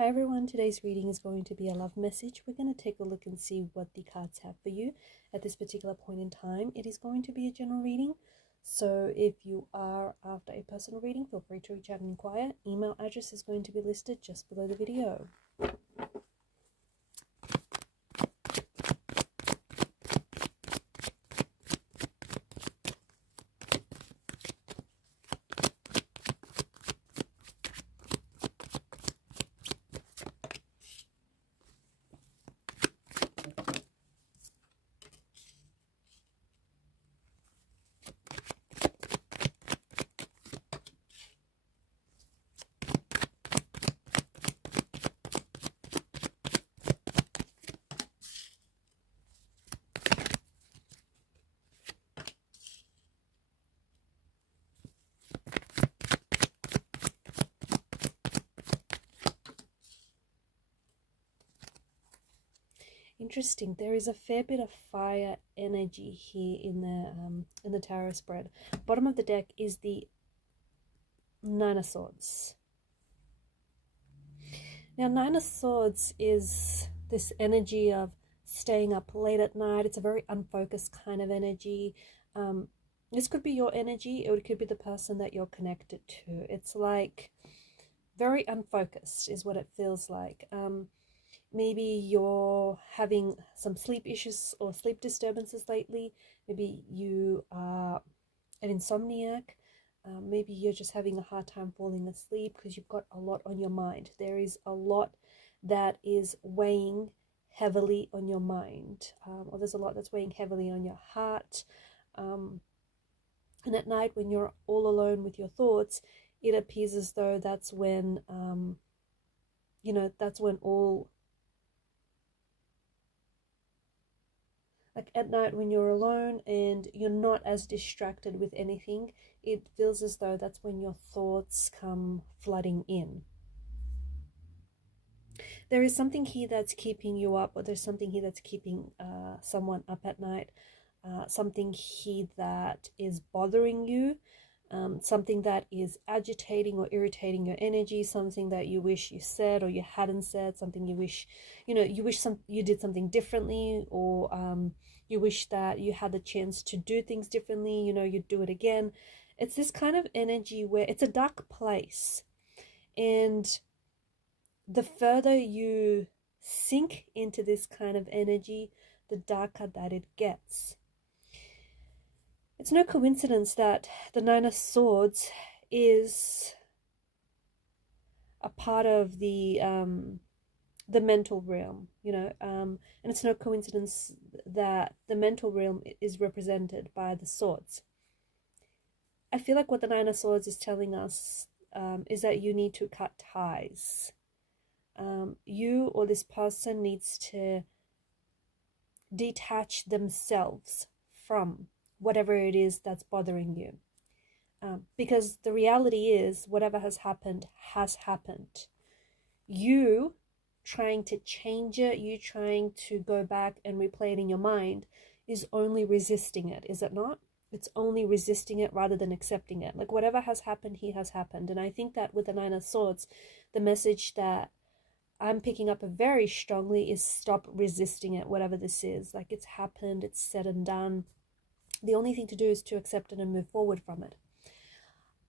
Hi everyone, today's reading is going to be a love message. We're going to take a look and see what the cards have for you at this particular point in time. It is going to be a general reading, so if you are after a personal reading, feel free to reach out and inquire. Email address is going to be listed just below the video. Interesting. There is a fair bit of fire energy here in the tarot spread. Bottom of the deck is the Nine of Swords. Now, Nine of Swords is this energy of staying up late at night. It's a very unfocused kind of energy. This could be your energy, or it could be the person that you're connected to. It's like very unfocused is what it feels like. Maybe you're having some sleep issues or sleep disturbances lately. Maybe you are an insomniac. Maybe you're just having a hard time falling asleep because you've got a lot on your mind. There is a lot that is weighing heavily on your mind, or there's a lot that's weighing heavily on your heart. And at night, when you're all alone with your thoughts, it appears as though that's when, that's when all... Like at night when you're alone and you're not as distracted with anything, it feels as though that's when your thoughts come flooding in. There is something here that's keeping you up, or there's something here that's keeping someone up at night. Something here that is bothering you. Something that is agitating or irritating your energy, something that you wish you said or you hadn't said, something you wish, you did something differently, or you wish that you had the chance to do things differently, you'd do it again. It's this kind of energy where it's a dark place, and the further you sink into this kind of energy, the darker that it gets. It's no coincidence that the Nine of Swords is a part of the mental realm, and it's no coincidence that the mental realm is represented by the swords. I feel like what the Nine of Swords is telling us is that you need to cut ties. You or this person needs to detach themselves from whatever it is that's bothering you. Because the reality is, whatever has happened has happened. You trying to change it, you trying to go back and replay it in your mind is only resisting it, is it not? It's only resisting it rather than accepting it. Like whatever has happened here has happened. And I think that with the Nine of Swords, the message that I'm picking up very strongly is stop resisting it, whatever this is. Like it's happened, it's said and done. The only thing to do is to accept it and move forward from it.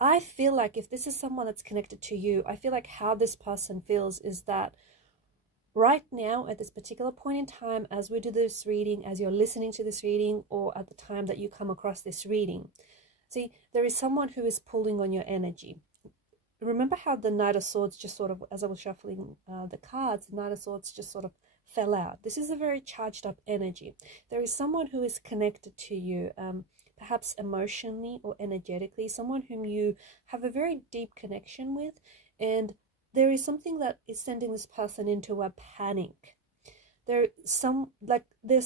I feel like if this is someone that's connected to you, I feel like how this person feels is that right now, at this particular point in time, as we do this reading, as you're listening to this reading, or at the time that you come across this reading, see, there is someone who is pulling on your energy. Remember how the Knight of Swords just sort of, as I was shuffling the cards, the Knight of Swords just sort of fell out. This is a very charged up energy. There is someone who is connected to you, perhaps emotionally or energetically, someone whom you have a very deep connection with, and there is something that is sending this person into a panic. There's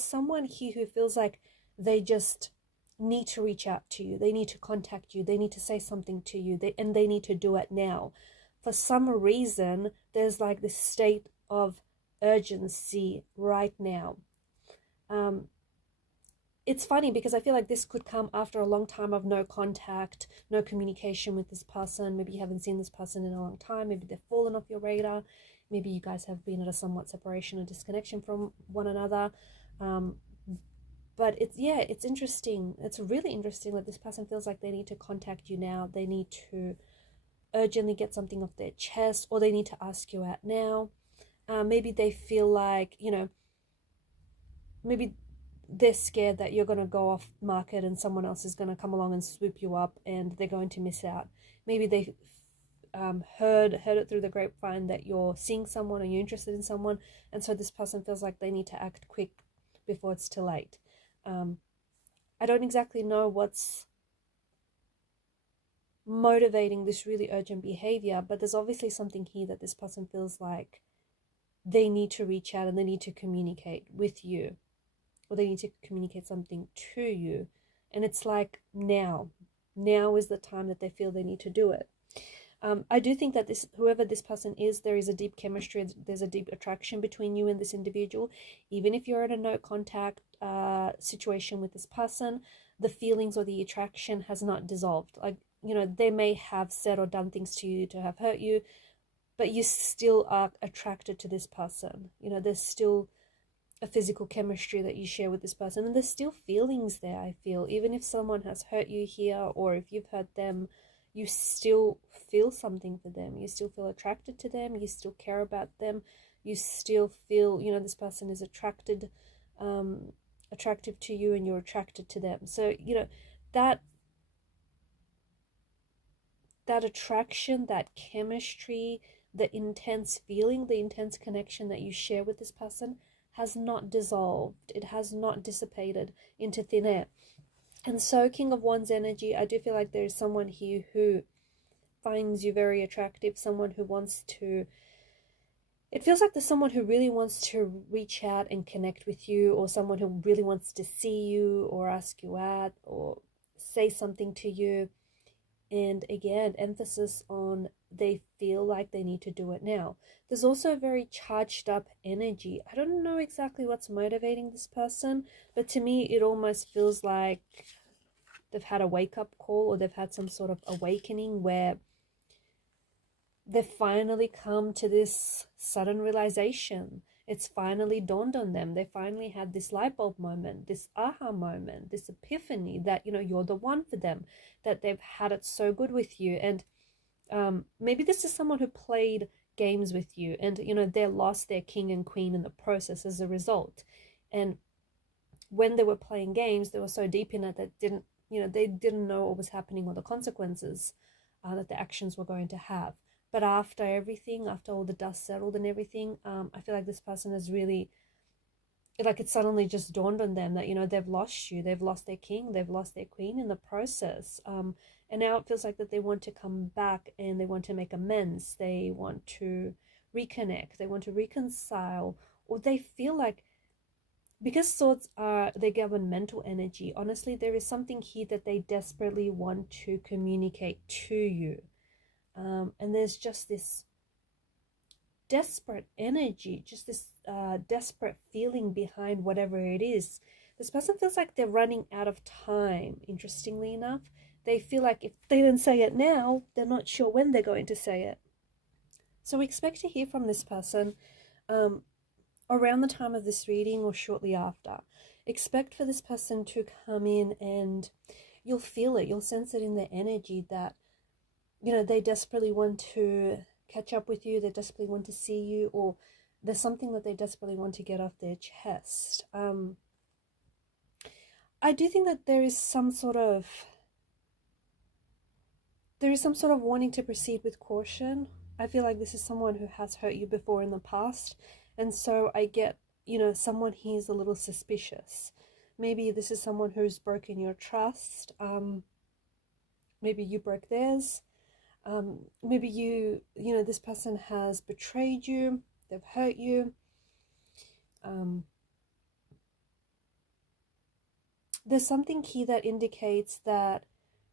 someone here who feels like they just need to reach out to you. They need to contact you. They need to say something to you, and they need to do it now. For some reason, there's like this state of urgency right now. it's funny because I feel like this could come after a long time of no contact, no communication with this person. Maybe you haven't seen this person in a long time. Maybe they've fallen off your radar. Maybe you guys have been at a somewhat separation or disconnection from one another. But it's interesting. It's really interesting that this person feels like they need to contact you now. They need to urgently get something off their chest, or they need to ask you out now. Maybe they feel like, maybe they're scared that you're going to go off market and someone else is going to come along and swoop you up and they're going to miss out. Maybe they heard it through the grapevine that you're seeing someone or you're interested in someone, and so this person feels like they need to act quick before it's too late. I don't exactly know what's motivating this really urgent behavior, but there's obviously something here that this person feels like they need to reach out and they need to communicate with you, or they need to communicate something to you. And it's like now is the time that they feel they need to do it. I do think that whoever this person is, there is a deep chemistry, there's a deep attraction between you and this individual. Even if you're in a no contact situation with this person, the feelings or the attraction has not dissolved. Like, they may have said or done things to you to have hurt you, but you still are attracted to this person. There's still a physical chemistry that you share with this person, and there's still feelings there. I feel even if someone has hurt you here, or if you've hurt them, you still feel something for them. You still feel attracted to them. You still care about them. You still feel, this person is attractive to you, and you're attracted to them. So, that attraction, that chemistry, the intense feeling, the intense connection that you share with this person has not dissolved. It has not dissipated into thin air. And so, King of Wands energy, I do feel like there is someone here who finds you very attractive, someone who wants to, it feels like there's someone who really wants to reach out and connect with you, or someone who really wants to see you or ask you out or say something to you. And again, emphasis on they feel like they need to do it now. There's also a very charged up energy. I don't know exactly what's motivating this person, but to me, it almost feels like they've had a wake-up call, or they've had some sort of awakening where they've finally come to this sudden realization. It's finally dawned on them. They finally had this light bulb moment, this aha moment, this epiphany that, you're the one for them, that they've had it so good with you. And maybe this is someone who played games with you, and, they lost their king and queen in the process as a result. And when they were playing games, they were so deep in it that they didn't know what was happening or the consequences that the actions were going to have. But after everything, after all the dust settled and everything, I feel like this person has really, like, it suddenly just dawned on them that, they've lost you. They've lost their king. They've lost their queen in the process. And now it feels like that they want to come back and they want to make amends. They want to reconnect. They want to reconcile. Or they feel like, because swords they govern mental energy, honestly, there is something here that they desperately want to communicate to you. And there's just this desperate energy, just this desperate feeling behind whatever it is. This person feels like they're running out of time, interestingly enough. They feel like if they don't say it now, they're not sure when they're going to say it. So we expect to hear from this person around the time of this reading or shortly after. Expect for this person to come in, and you'll feel it, you'll sense it in their energy that, they desperately want to catch up with you, they desperately want to see you, or there's something that they desperately want to get off their chest. I do think that there is some sort of wanting to proceed with caution. I feel like this is someone who has hurt you before in the past, and so I get, someone here is a little suspicious. Maybe this is someone who's broken your trust. Maybe you broke theirs. Maybe this person has betrayed you, they've hurt you. There's something here that indicates that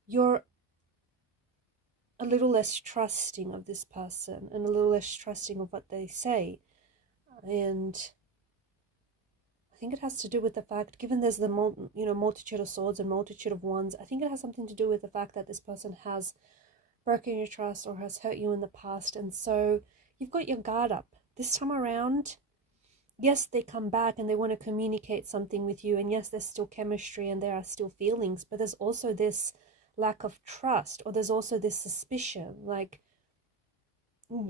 you're a little less trusting of this person and a little less trusting of what they say. And think it has to do with the fact, given there's the multitude of swords and multitude of wands, I think it has something to do with the fact that this person has broken your trust or has hurt you in the past, and so you've got your guard up. This time around, yes, they come back and they want to communicate something with you, and yes, there's still chemistry and there are still feelings, but there's also this lack of trust, or there's also this suspicion, like,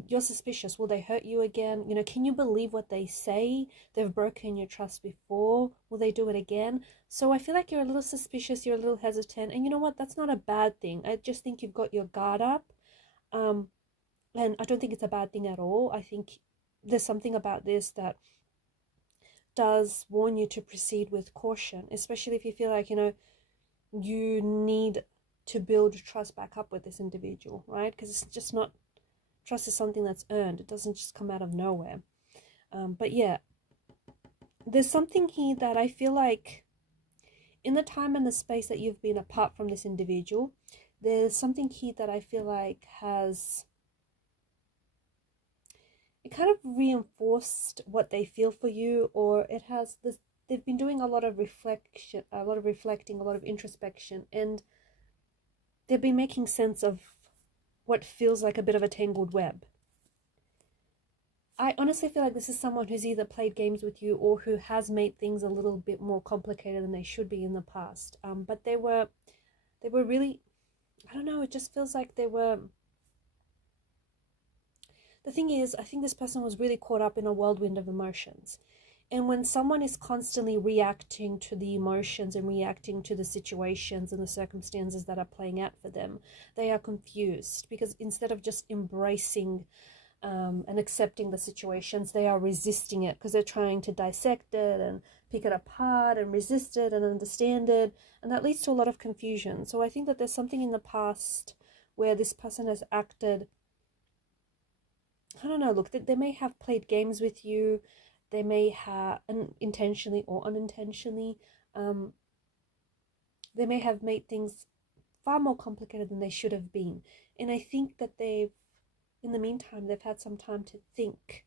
you're suspicious. Will they hurt you again? You know, can you believe what they say? They've broken your trust before. Will they do it again? So I feel like you're a little suspicious, you're a little hesitant, and you know what? That's not a bad thing. I just think you've got your guard up. And I don't think it's a bad thing at all. I think there's something about this that does warn you to proceed with caution, especially if you feel like, you know, you need to build trust back up with this individual, right? Because it's just not, trust is something that's earned. It doesn't just come out of nowhere. But yeah, there's something here that I feel like in the time and the space that you've been apart from this individual, there's something here that I feel like has, it kind of reinforced what they feel for you, or it has this, they've been doing a lot of reflection, a lot of reflecting, a lot of introspection, and they've been making sense of what feels like a bit of a tangled web. I honestly feel like this is someone who's either played games with you or who has made things a little bit more complicated than they should be in the past. But they were really, I don't know, it just feels like they were, the thing is, I think this person was really caught up in a whirlwind of emotions. And when someone is constantly reacting to the emotions and reacting to the situations and the circumstances that are playing out for them, they are confused, because instead of just embracing and accepting the situations, they are resisting it, because they're trying to dissect it and pick it apart and resist it and understand it. And that leads to a lot of confusion. So I think that there's something in the past where this person has acted, I don't know, look, they may have played games with you. They may have, intentionally or unintentionally, they may have made things far more complicated than they should have been. And I think that they've, in the meantime, they've had some time to think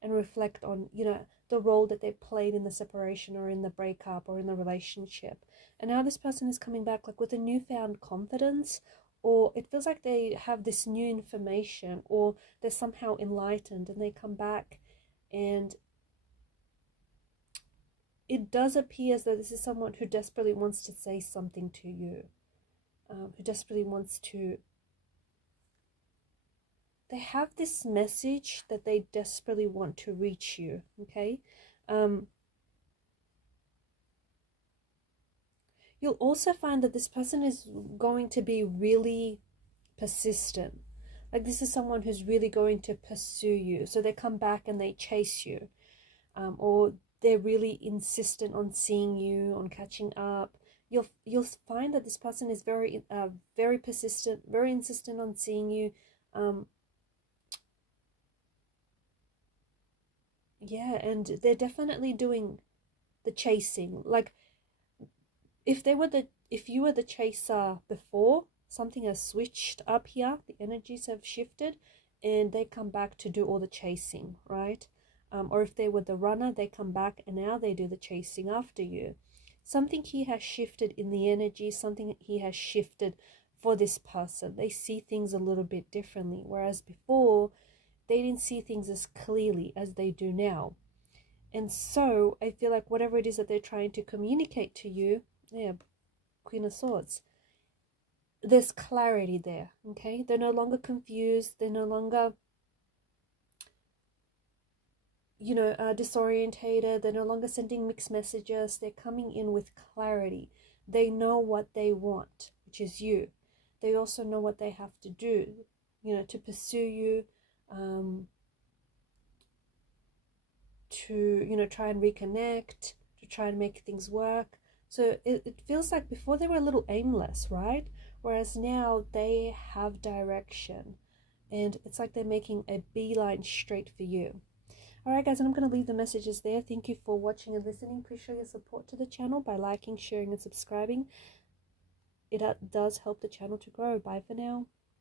and reflect on, you know, the role that they played in the separation or in the breakup or in the relationship. And now this person is coming back like with a newfound confidence, or it feels like they have this new information, or they're somehow enlightened, and they come back, and it does appear as though this is someone who desperately wants to say something to you, who desperately wants to, they have this message that they desperately want to reach you, okay? You'll also find that this person is going to be really persistent. Like, this is someone who's really going to pursue you. So they come back and they chase you, or they're really insistent on seeing you, on catching up. You'll find that this person is very very persistent, very insistent on seeing you. Yeah, and they're definitely doing the chasing. Like, if you were the chaser before, something has switched up here. The energies have shifted, and they come back to do all the chasing, right? Or if they were the runner, they come back and now they do the chasing after you. Something here has shifted in the energy, something here has shifted for this person. They see things a little bit differently, whereas before, they didn't see things as clearly as they do now. And so, I feel like whatever it is that they're trying to communicate to you, yeah, Queen of Swords, there's clarity there, okay? They're no longer confused, they're no longer, you know, disorientated. They're no longer sending mixed messages. They're coming in with clarity. They know what they want, which is you. They also know what they have to do, you know, to pursue you, to, you know, try and reconnect, to try and make things work. So it feels like before they were a little aimless, right? Whereas now they have direction, and it's like they're making a beeline straight for you. Alright guys, and I'm going to leave the messages there. Thank you for watching and listening. Please show your support to the channel by liking, sharing and subscribing. It does help the channel to grow. Bye for now.